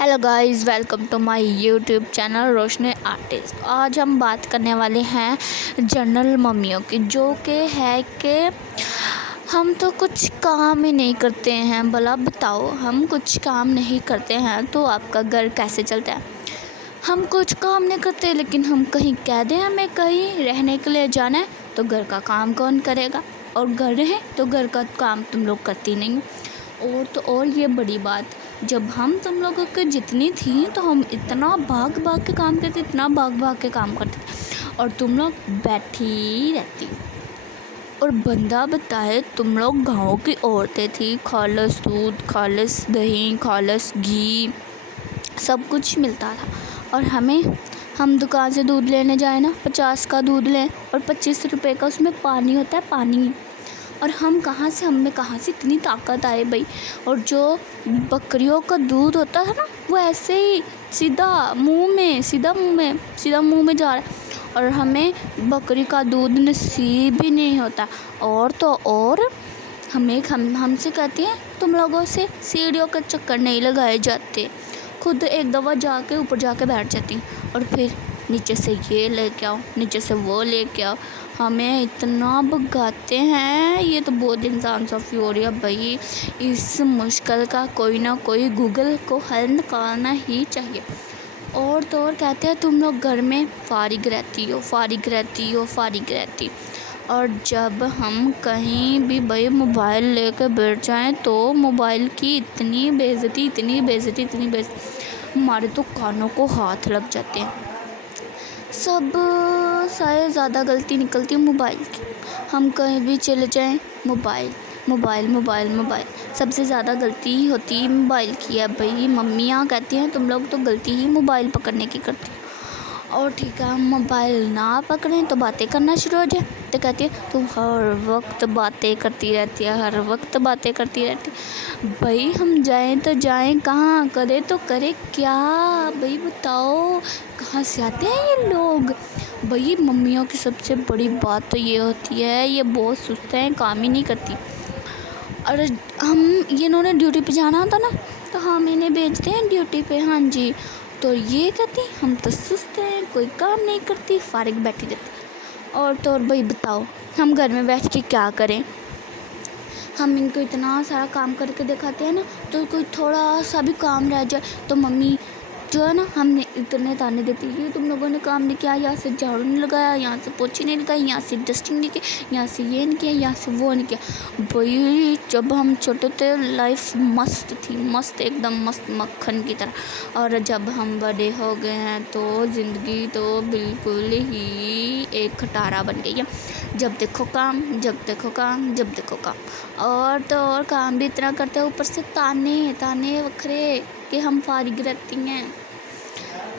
Hello guys, welcome to my YouTube channel Roshni artist. आज हम बात करने वाले हैं जनरल मम्मियों की, जो कि है कि हम तो कुछ काम ही नहीं करते हैं। भला बताओ, हम कुछ काम नहीं करते हैं तो आपका घर कैसे चलता है? हम कुछ काम नहीं करते, लेकिन हम कहीं कह दें हमें कहीं रहने के लिए जाना है तो घर का काम कौन करेगा? और घर है तो घर का काम तुम लोग करती नहीं हो। और तो और ये बड़ी बात, जब हम तुम लोगों के जितनी थी तो हम इतना भाग भाग के काम करते, इतना भाग भाग के काम करते, और तुम लोग बैठी रहती। और बंदा बताए, तुम लोग गाँव की औरतें थी, खालस दूध, खालस दही, खालस घी, सब कुछ मिलता था। और हम दुकान से दूध लेने जाए ना, 50 का दूध लें और 25 रुपये का उसमें पानी होता है, पानी। और हम में कहाँ से इतनी ताकत आए भाई। और जो बकरियों का दूध होता है ना, वो ऐसे ही सीधा मुंह में जा रहा है, और हमें बकरी का दूध नसीब ही नहीं होता। और तो और हमसे कहती हैं, तुम लोगों से सीढ़ियों के चक्कर नहीं लगाए जाते, खुद एक दफ़ा जाके ऊपर जाके बैठ जाती, और फिर नीचे से ये लेके आओ, नीचे से वो लेके आओ। हमें इतना भगाते हैं, ये तो बहुत इंसाफ़ी हो रही है भाई। इस मुश्किल का कोई ना कोई गूगल को हल निकालना ही चाहिए। और तो और कहते हैं, तुम लोग घर में फारिग रहती हो। और जब हम कहीं भी भाई मोबाइल लेकर बैठ जाएं तो मोबाइल की इतनी बेइज्जती, हमारे तो कानों को हाथ लग जाते हैं। सब से ज़्यादा गलती निकलती है मोबाइल की। हम कहीं भी चले जाएं, मोबाइल, सबसे ज़्यादा गलती ही होती है मोबाइल की है भाई। मम्मियाँ कहती हैं, तुम लोग तो गलती ही मोबाइल पकड़ने की करती हो। और ठीक है, हम मोबाइल ना पकड़ें तो बातें करना शुरू हो जाए, तो कहती है, तुम हर वक्त बातें करती रहती है। भाई हम जाएं तो जाएं कहाँ, करे तो करे क्या? भाई बताओ, कहाँ से आते हैं ये लोग? भाई मम्मियों की सबसे बड़ी बात तो ये होती है, ये बहुत सुस्त हैं, काम ही नहीं करती। और इन्होंने ड्यूटी पे जाना होता ना, तो हम इन्हें भेजते हैं ड्यूटी पे। हाँ जी, तो ये कहती हम तो सुस्त हैं, कोई काम नहीं करती, फारिग बैठी रहती। और तो और भाई बताओ, हम घर में बैठ के क्या करें? हम इनको इतना सारा काम करके दिखाते हैं ना, तो कोई थोड़ा सा भी काम रह जाए तो मम्मी जो है ना, हमने इतने ताने देती है, तुम लोगों ने काम नहीं किया, यहाँ से झाड़ू नहीं लगाया, यहाँ से पोछी नहीं लगाई, यहाँ से डस्टिंग नहीं की, यहाँ से ये नहीं किया, यहाँ से वो नहीं किया। भाई जब हम छोटे थे लाइफ मस्त थी, एकदम मस्त मक्खन की तरह। और जब हम बड़े हो गए हैं तो ज़िंदगी तो बिल्कुल ही एक खटारा बन गई है। जब देखो काम। और तो और काम भी इतना करते हैं, ऊपर से ताने वखरे कि हम फारिग रहती हैं।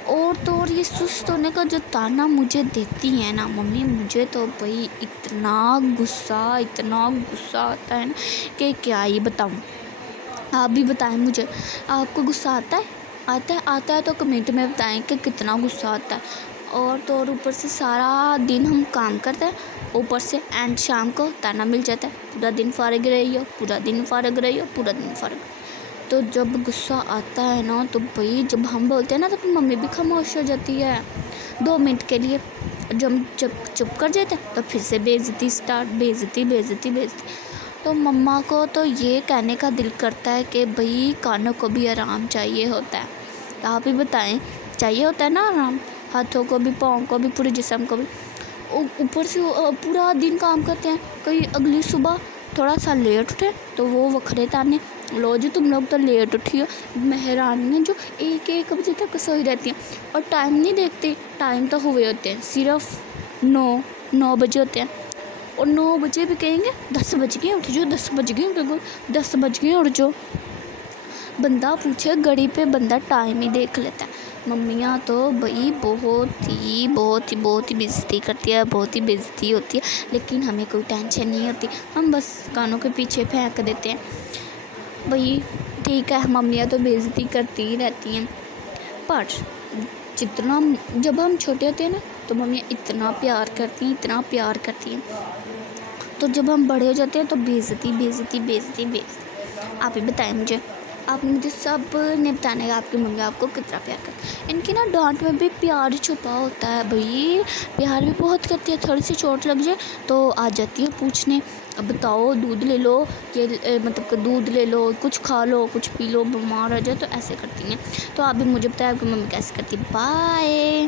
और तो और ये सुस्त होने का जो ताना मुझे देती है ना मम्मी, मुझे तो भाई इतना गुस्सा आता है ना कि क्या ही बताऊँ। आप भी बताएं मुझे, आपको गुस्सा आता है तो कमेंट में बताएं कि कितना गुस्सा आता है। और तो और ऊपर से सारा दिन हम काम करते हैं, ऊपर से एंड शाम को ताना मिल जाता है, पूरा दिन फारिग रही हो। तो जब गुस्सा आता है ना, तो भाई जब हम बोलते हैं ना, तो मम्मी भी खामोश हो जाती है 2 मिनट के लिए। जब चुप कर जाते हैं तो फिर से बेइज्जती स्टार्ट। तो मम्मा को तो ये कहने का दिल करता है कि भाई कानों को भी आराम चाहिए होता है। तो आप ही बताएं, चाहिए होता है ना आराम? हाथों को भी, पाँव को भी, पूरे जिस्म को भी। ऊपर से पूरा दिन काम करते हैं, कहीं अगली सुबह थोड़ा सा लेट उठे तो वो वखरे ताने, लो जी तुम लोग तो लेट उठी हो। मेहरानियाँ जो 1 बजे तक सोई रहती हैं और टाइम नहीं देखती, टाइम तो हुए होते हैं सिर्फ 9 बजे होते हैं। और 9 बजे भी कहेंगे 10 बज गए उठ जाओ। बंदा पूछे घड़ी पे, बंदा टाइम ही देख लेता है। मम्मियाँ तो भाई बहुत ही बेइज्जती करती है, बहुत ही बेइज्जती होती है, लेकिन हमें कोई टेंशन नहीं होती, हम बस कानों के पीछे फेंक देते हैं। भाई ठीक है, मम्मियाँ तो बेइज्जती करती ही रहती हैं, पर जब हम छोटे होते हैं ना, तो मम्मियाँ इतना प्यार करती हैं, तो जब हम बड़े हो जाते हैं तो बेइज्जती। आप ही बताएं मुझे, آپ نے مجھے سب نے بتانا ہے آپ کی ممی آپ کو کتنا پیار کرتی ہے. ان کی نا ڈانٹ میں بھی پیار چھپا ہوتا ہے بھائی، پیار بھی بہت کرتی ہے. تھوڑی سی چوٹ لگ جائے تو آ جاتی ہے پوچھنے، اب بتاؤ دودھ لے لو، یہ مطلب کہ دودھ لے لو، کچھ کھا لو، کچھ پی لو، بیمار ہو جائے تو ایسے کرتی ہیں. تو آپ بھی مجھے بتائیں آپ کی ممی کیسے کرتی ہے. بائے.